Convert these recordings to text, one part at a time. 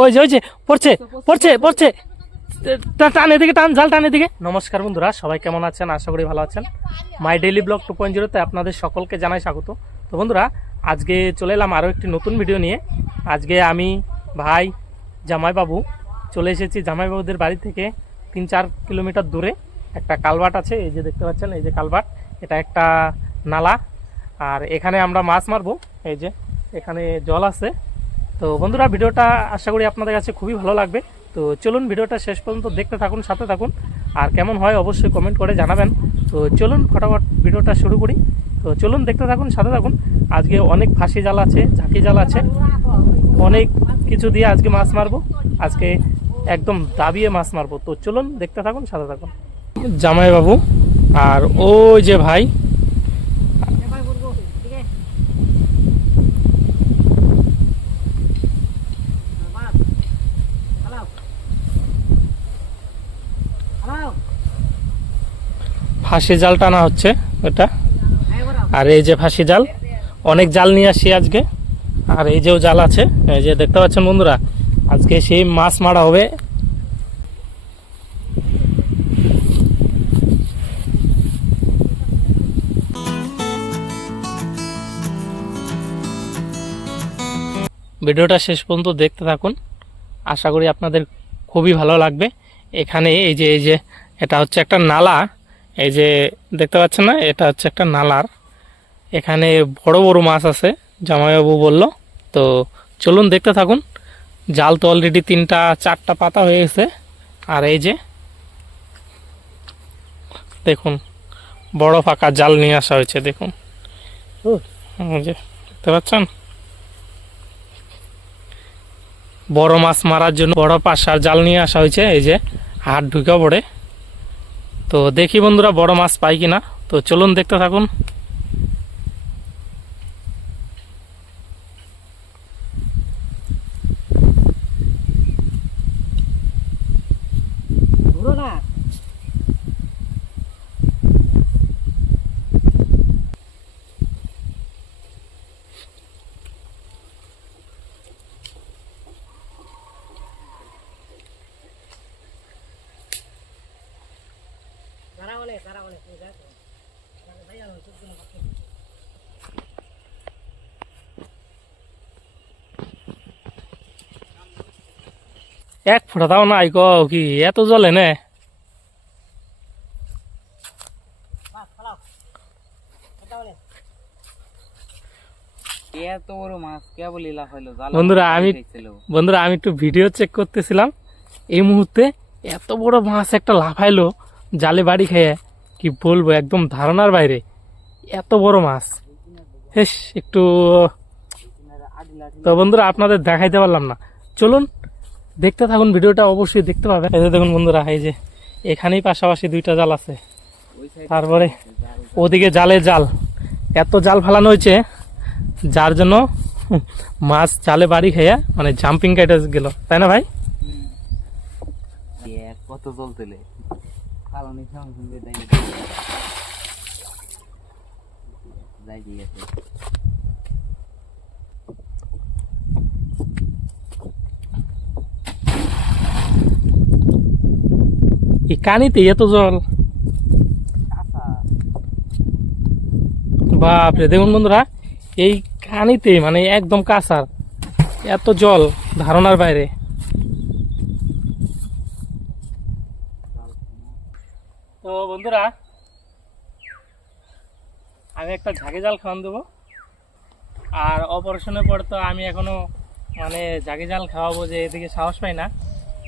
ওই যে পড়ছে পড়ছে পড়ছে, টান এদিকে, টান জাল টান এদিকে। নমস্কার বন্ধুরা, সবাই কেমন আছেন? আশা করি ভালো আছেন। মাই ডেইলি ব্লগ 2.0 তে আপনাদের সকলকে জানাই স্বাগত। তো বন্ধুরা, আজকে চলে এলাম আরও একটি নতুন ভিডিও নিয়ে। আজকে আমি, ভাই, জামাইবাবু চলে এসেছি জামাইবাবুদের বাড়ি থেকে 3-4 কিলোমিটার দূরে একটা কালভার্ট আছে। এই যে দেখতে পাচ্ছেন, এই যে কালভার্ট, এটা একটা নালা। আর এখানে আমরা মাছ মারবো। এই যে এখানে জল আছে। তো বন্ধুরা, ভিডিওটা আশা করি আপনাদের কাছে খুবই ভালো লাগবে। তো চলুন ভিডিওটা শেষ পর্যন্ত দেখতে থাকুন, সাথে থাকুন। আর কেমন হয় অবশ্যই কমেন্ট করে জানাবেন। তো চলুন ফটাফট ভিডিওটা শুরু করি। তো চলুন দেখতে থাকুন, সাথে থাকুন। আজকে অনেক ফাঁসি জাল আছে, ঝাঁকি জাল আছে, অনেক কিছু দিয়ে আজকে মাছ মারবো। আজকে একদম দাবিয়ে মাছ মারবো। তো চলুন দেখতে থাকুন, সাথে থাকুন। জামাইবাবু আর ওই যে ভাই, ফাঁসি জাল টানা হচ্ছে এটা। আর এই যে ফাঁসি জাল, অনেক জাল নিয়ে আসি আজকে। আর এই যেও জাল আছে, এই যে দেখতে পাচ্ছেন বন্ধুরা, আজকে সেই মাছ মারা হবে। ভিডিওটা শেষ পর্যন্ত দেখতে থাকুন, আশা করি আপনাদের খুবই ভালো লাগবে। এখানে এই যে এটা হচ্ছে একটা নালা। এই যে দেখতে পাচ্ছেন না, এটা হচ্ছে একটা নালার। এখানে বড় বড় মাছ আছে, জামাইবাবু বলল। তো চলুন দেখতে থাকুন। জাল তো অলরেডি 3-4টা পাতা হয়ে গেছে। আর এই যে দেখুন, বড় ফাঁকা জাল নিয়ে আসা হয়েছে। দেখুন, এই যে দেখতে পাচ্ছেন, বড় মাছ মারার জন্য বড় পাশার জাল নিয়ে আসা হয়েছে। এই যে হাত ঢুকে পড়ে। তো দেখি বন্ধুরা, বড় মাছ পাই কিনা। তো চলুন দেখতে থাকুন। এক ফোঁটা দাও না, আইক কি এত জলে নে। বন্ধুরা আমি একটু ভিডিও চেক করতেছিলাম, এই মুহূর্তে এত বড় মাছ একটা লাফাইলো জালে বাড়ি খেয়ে, কি বলবো, একদম ধারণার বাইরে। এত বড় মাছ, হেস একটু। তো বন্ধুরা, আপনাদের দেখাইতে পারলাম না। চলুন দেখতে থাকুন, ভিডিওটা অবশ্যই দেখতে পাবেন। এই যে দেখুন বন্ধুরা, এই যে এখানেই পাশাপাশি 2টা জাল আছে। তারপরে ওদিকে জালে জাল, এত জাল ফেলানো হয়েছে যার জন্য মাছ জালে বাড়ি খেয়ে মানে জাম্পিং কেটে গেল, তাই না ভাই? কত জল তেলে এই কানিতে এত জল, বাপরে। দেখুন বন্ধুরা, এই কানিতে মানে একদম কাঁচার, এত জল ধারণার বাইরে। তো বন্ধুরা, আমি একটা ঝাঁকি জাল খাওয়ান দেবো। আর অপারেশনের পর তো আমি এখনো মানে ঝাঁকি জাল খাওয়াবো যে এদিকে সাহস পাই না।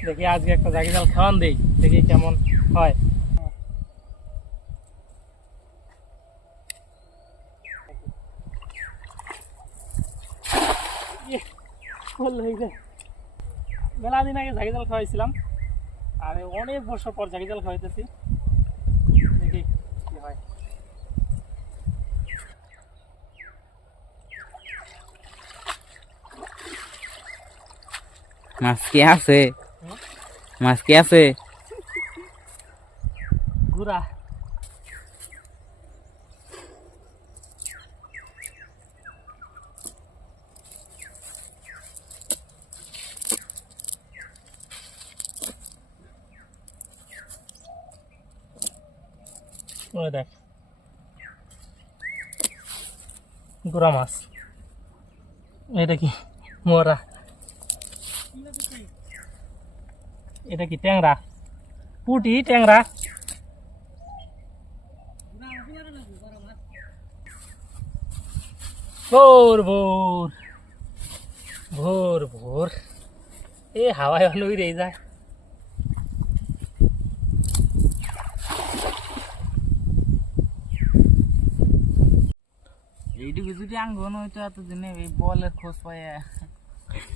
দেখি আজকে একটা ঝাঁকি জাল খাওয়ান দেই, দেখি কেমন হয়। মেলা দিন আগে ঝাঁকি জাল খাওয়াইছিলাম, আর অনেক বছর পর ঝাঁকি জাল খাওয়াইতেছি। দেখি কি হয়। মাছ কি আছে? মাছ কি আছে? ঘুরা ওই দেখ গুড়া মাছ। এটা কি মোরা, এটা কি ট্যাংরা, পুটি ট্যাংরা। ভোর ভোর ভোর ভোর এ হাওয়ায় ভালো উড়ে যায়। এইটুকু যদি আঙ্গন হইতো এতদিনে এই বলের খোঁজ পায়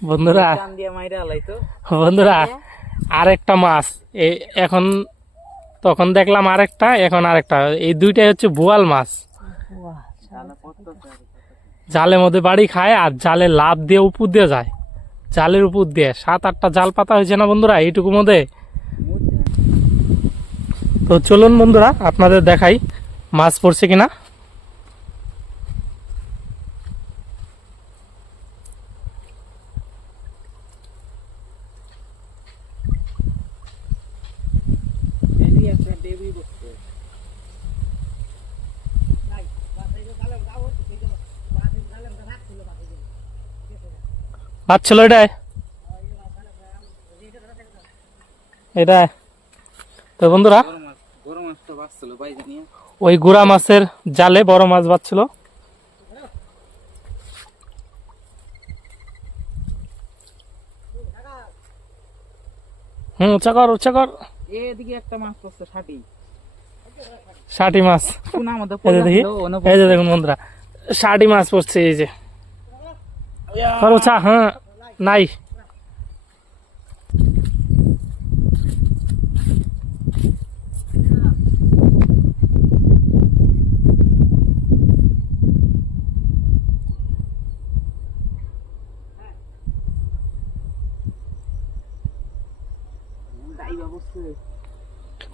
বন্ধুরা টান দিয়ে মাইরা আলাইতো। বন্ধুরা আরেকটা মাছ এখন, তখন দেখলাম আরেকটা, এখন আরেকটা, এই দুইটাই হচ্ছে বোয়াল মাছ। জালের মধ্যে বাড়ি খায় আর জালে লাভ দিয়ে উপর দিয়ে যায়, জালের উপর দিয়ে 7-8টা জাল পাতা হয়েছে না বন্ধুরা এইটুকুর মধ্যে। তো চলুন বন্ধুরা আপনাদের দেখাই মাছ পড়ছে কিনা। মাছ ছিল এটাই, এটাই তো বন্ধুরা বড় মাছ তো বাঁচছিল ভাই জানি। ওই গুড়া মাছের জালে বড় মাছ বাঁচছিল। চাকর চাকর এদিকে একটা মাছ পড়ছে ষাটি। ষাটি মাছ, কোন আমাদের এই যে দেখি, এই যে দেখুন বন্ধুরা ষাটি মাছ পড়ছে। এই যে খরচা, হ্যাঁ নাই।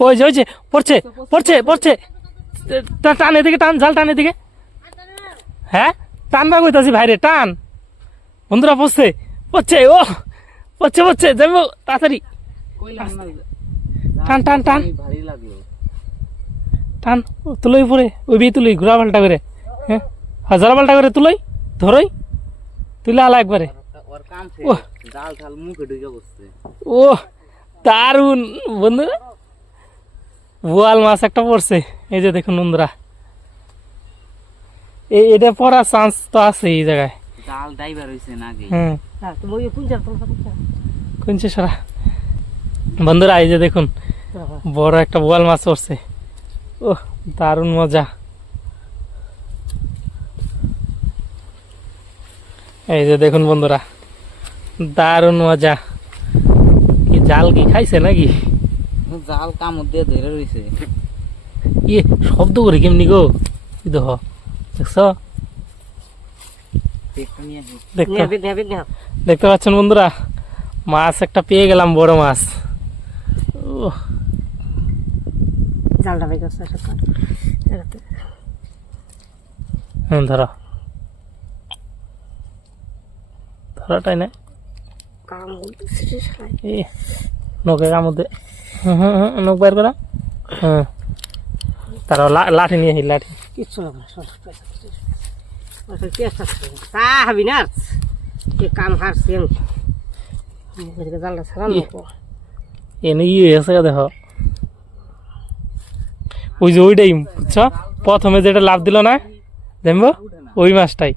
ওই যে পড়ছে পড়ছে পড়ছে, টান এদিকে, টান জাল টান এদিকে। হ্যাঁ টানবা কইতাছি ভাইরে, টান বন্ধুরা পড়ছে পড়ছে, ও পড়ছে পড়ছে, যাবো তাড়াতাড়ি টান টান টান ভারী লাগলো। টান তুলোই পরে ওই বিয়ে তুলোই ঘোরা পাল্টা করে, হ্যাঁ হাজারা পাল্টা করে তুলোই ধরোই তুলে আলা একবারে। ওর কাম ও জাল ঝাল মুখে ঢুকে বসছে। ও দারুন বন্ধুরা, বোয়াল মাছ একটা পড়ছে। এই যে দেখুন বন্ধুরা, এটা পড়ার চান্স তো আছে এই জায়গায়। জাল ড্রাইভার হইছে নাকি? হ্যাঁ কোনছে সারা বন্ধুরা, এই যে দেখুন বড় একটা বোয়াল মাছ পড়ছে। ও দারুণ মজা। এই যে দেখুন বন্ধুরা দারুণ মজা। কি জাল কি খাইছে নাকি? জাল কামড় দিয়ে ধরে রইছে। ইয়ে শব্দ করে কেমনি গো, দেখ দেখছ, দেখতে পাচ্ছেন বন্ধুরা মাছ একটা পেয়ে গেলাম, বড় মাছ। হ্যাঁ ধরো ধরাটাই না নখের মধ্যে, নখ বাইর করা। হ্যাঁ তারা লাঠি নিয়ে লাঠি কিচ্ছু হবি না কাম হারছি জালটা ছাড়া এনে হয়েছে দেখো, ওই যে ওইটাই বুঝছ, প্রথমে যেটা লাভ দিল না জানবো ওই মাছটাই,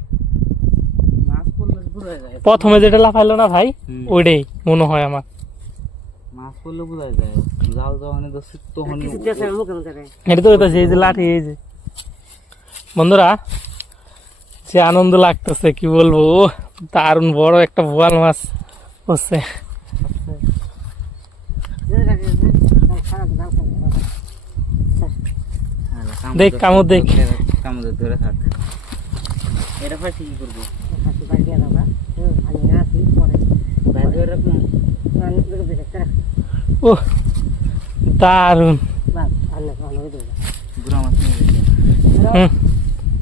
প্রথমে যেটা লাফাইলো না ভাই ওইটাই মনে হয় আমার। মাছ পড়লে বোঝা যায় জাল যখন তখন এটা তো হইতাছে এই যে লাঠি। এই যে বন্ধুরা যে আনন্দ লাগতেছে কি বলবো, দারুণ বড় একটা বোয়াল মাছ হচ্ছে। দেখ কামড় দেখ, কামড়ে ধরে থাক। এটা ফাঁসি কি করবো? ও দারুণ। গুড়া মাছ নিয়ে গেছে।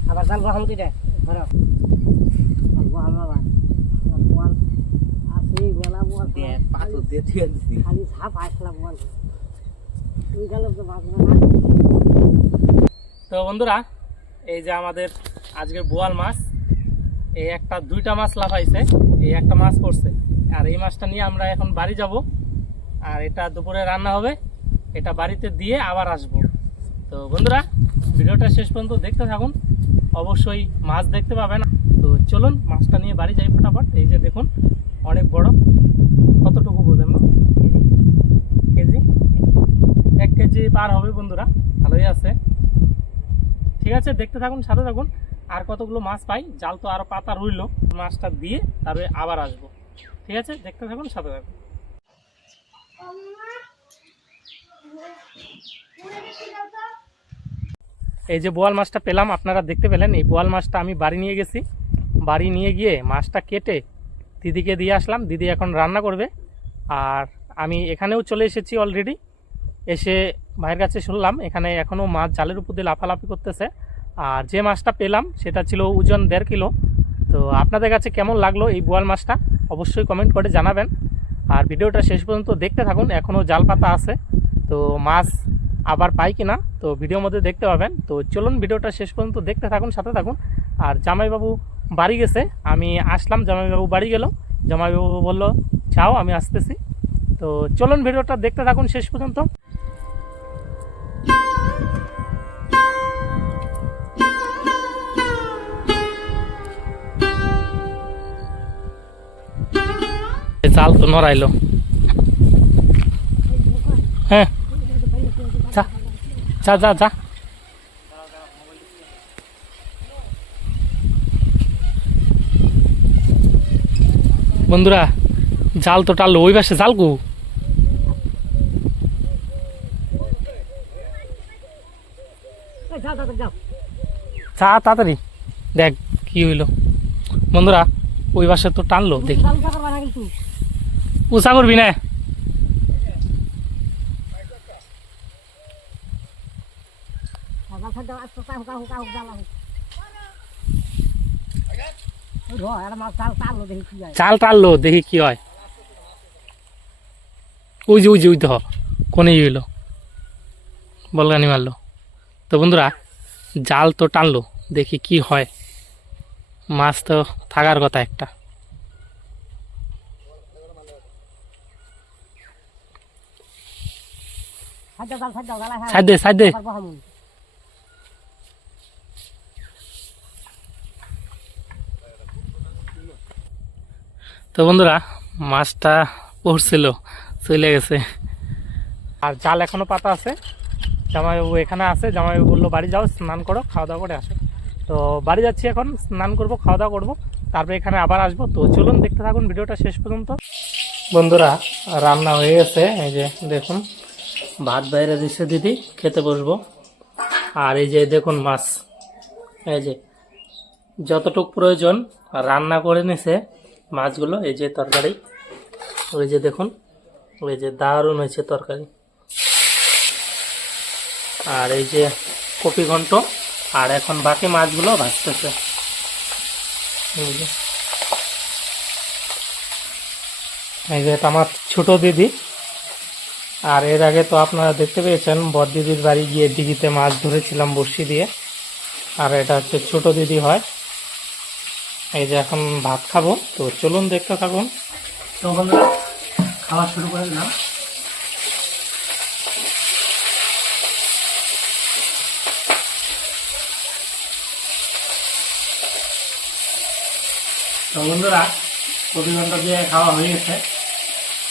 আবার জাল বহাম কি দেয় পাথর দিয়ে থুয়ে দিছি। খালি ঝাপ আসলাম বল ওই গেল তো তো বন্ধুরা, এই যে আমাদের আজকের বোয়াল মাছ, এই একটা দুইটা মাছ লাফাইছে, এই একটা মাছ পড়ছে, আর এই মাছটা নিয়ে আমরা এখন বাড়ি যাব, আর এটা দুপুরে রান্না হবে, এটা বাড়িতে দিয়ে আবার আসব। তো বন্ধুরা, ভিডিওটা শেষ পর্যন্ত দেখতে থাকুন, অবশ্যই মাছ দেখতে পাবেন। তো চলুন মাছটা নিয়ে বাড়ি যাই ফটাফট। এই যে দেখুন, অনেক বড়, কতটুকু বোঝেন না, কেজি 1 কেজি পার হবে বন্ধুরা, ভালোই আছে। ঠিক আছে, দেখতে থাকুন, সাথে থাকুন। আর কতগুলো মাছ পাই, জাল তো আরো পাতা রইল, মাছটা দিয়ে তারপরে আবার আসবো। ঠিক আছে, দেখতে থাকুন, সাথে থাকুন। এই যে বোয়াল মাছটা পেলাম, আপনারা দেখতে পেলেন। এই বোয়াল মাছটা আমি বাড়ি নিয়ে গেছি, বাড়ি নিয়ে গিয়ে মাছটা কেটে দিদিকে দিয়ে আসলাম। দিদি এখন রান্না করবে। আর আমি এখানেও চলে এসেছি অলরেডি, এসে ভাইয়ের কাছে শুনলাম এখানে এখনও মাছ জালের উপর দিয়ে লাফালাফি করতেছে। আর যে মাছটা পেলাম সেটা ছিল ওজন 1.5 কিলো। তো আপনাদের কাছে কেমন লাগলো এই বোয়াল মাছটা অবশ্যই কমেন্ট করে জানাবেন। আর ভিডিওটা শেষ পর্যন্ত দেখতে থাকুন, এখনও জাল পাতা আছে, তো মাছ আবার পাই কিনা তো ভিডিওর মধ্যে দেখতে পাবেন। তো চলুন ভিডিওটা শেষ পর্যন্ত দেখতে থাকুন, সাথে থাকুন। আর জামাইবাবু বাড়ি গেছে, আমি আসলাম, জামাইবাবু বাড়ি গেল, জামাইবাবু বললো যাও আমি আসতেছি। তো চলুন ভিডিওটা দেখতে থাকুন শেষ পর্যন্ত। জাল তো নড়াইলো, হ্যাঁ যা যা যা যা। বন্ধুরা, জাল তো টানলো, ওই পাশে জাল কু, যা তাড়াতাড়ি দেখ কি হইলো। বন্ধুরা, ওই পাশে তো টানলো, দেখি উষা করবি না। চাল টানলো, দেখি কি হয়। ওই যে ওই যে ওই তো কোনে হইলো, বলগানি মারলো। তো বন্ধুরা, জাল তো টানলো, দেখি কি হয়। মাছ তো থাকার কথা একটা। সাইড দে সাইড দে। তো বন্ধুরা, মাছটা পড়ছিল, চলে গেছে। আর জাল এখনো পাতা আছে, জামাইবাবু এখানে আছে, জামাইবাবু বললো বাড়ি যাও, স্নান করো, খাওয়া দাওয়া করে আসো। তো বাড়ি যাচ্ছি এখন, স্নান করবো, খাওয়া দাওয়া করবো, তারপরে এখানে আবার আসবো। তো চলুন দেখতে থাকুন ভিডিওটা শেষ পর্যন্ত। বন্ধুরা, রান্না হয়ে গেছে, এই যে দেখুন ভাত বাইরে দিচ্ছে দিদি, খেতে বসবো। আর এই যে দেখুন মাছ, এই যে যতটুক প্রয়োজন রান্না করে নিছে মাছগুলো। এই যে তরকারি, ওই যে দেখুন, ওই যে দারুণ হয়েছে তরকারি। আর এই যে কপি ঘন্ট, আর এখন বাকি মাছগুলো ভাজতেছে। এই যে এটা আমার ছোট দিদি। আর এর আগে তো আপনারা দেখতে পেয়েছেন বড় দিদির বাড়ি গিয়ে দিঘিতে মাছ ধরেছিলাম বড়শি দিয়ে। আর এটা হচ্ছে ছোট দিদি হয়। এই যে এখন ভাত খাবো, তো চলুন দেখতে থাকুন। তো বন্ধুরা, খাওয়া শুরু করে দিলাম। তো বন্ধুরা, কপি ঘন্ট দিয়ে খাওয়া হয়ে গেছে।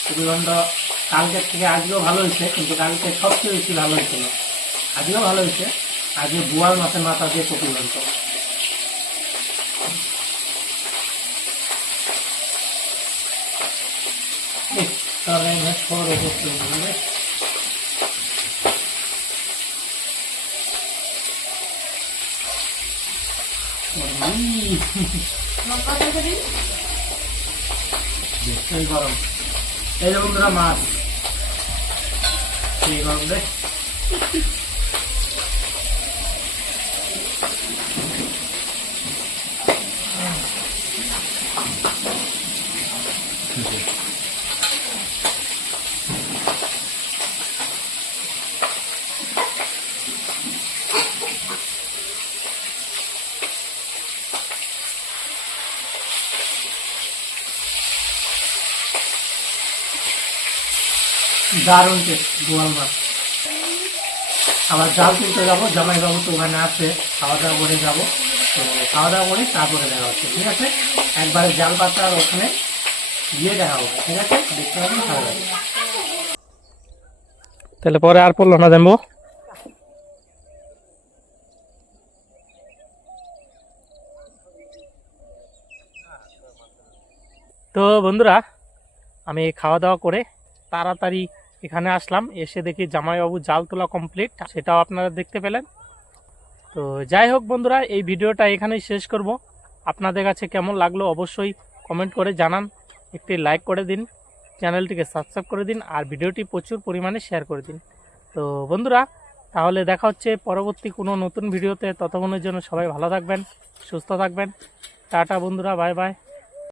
কপি ঘন্ট কালকের থেকে আজকেও ভালো হয়েছে, কিন্তু কালকে সবচেয়ে বেশি ভালো হয়েছিল। আজকেও ভালো হয়েছে, আজকে বোয়াল মাছের মাথা দিয়ে কপি ঘন্ট। গরম, এই যে বন্ধুরা মাছ গরম দেখ। দারুণ টেস্ট বোয়াল মাছ। আবার জাল তুলতে যাবো, জামাইবাবু তো ওখানে আছে, খাওয়া দাওয়া করে যাবো। তো খাওয়া দাওয়া করে তারপরে দেখা হচ্ছে, ঠিক আছে? একবারে জাল পাতার ওখানে গিয়ে দেখা হবে, ঠিক আছে? দেখতে পাবেন, ভালো লাগবে। তাহলে পরে আর পড়লো না জানবো। তো বন্ধুরা, আমি খাওয়া দাওয়া করে তাড়াতাড়ি এখানে আসলাম, এসে দেখি জামাইবাবু জাল তোলা কমপ্লিট, সেটাও আপনারা দেখতে পেলেন। তো যাই হোক বন্ধুরা, এই ভিডিওটা এখানেই শেষ করব। আপনাদের কাছে কেমন লাগলো অবশ্যই কমেন্ট করে জানান, একটি লাইক করে দিন, চ্যানেলটিকে সাবস্ক্রাইব করে দিন, আর ভিডিওটি প্রচুর পরিমাণে শেয়ার করে দিন। তো বন্ধুরা, তাহলে দেখা হচ্ছে পরবর্তী কোনো নতুন ভিডিওতে। ততক্ষণের জন্য সবাই ভালো থাকবেন, সুস্থ থাকবেন। টাটা বন্ধুরা, বাই বাই।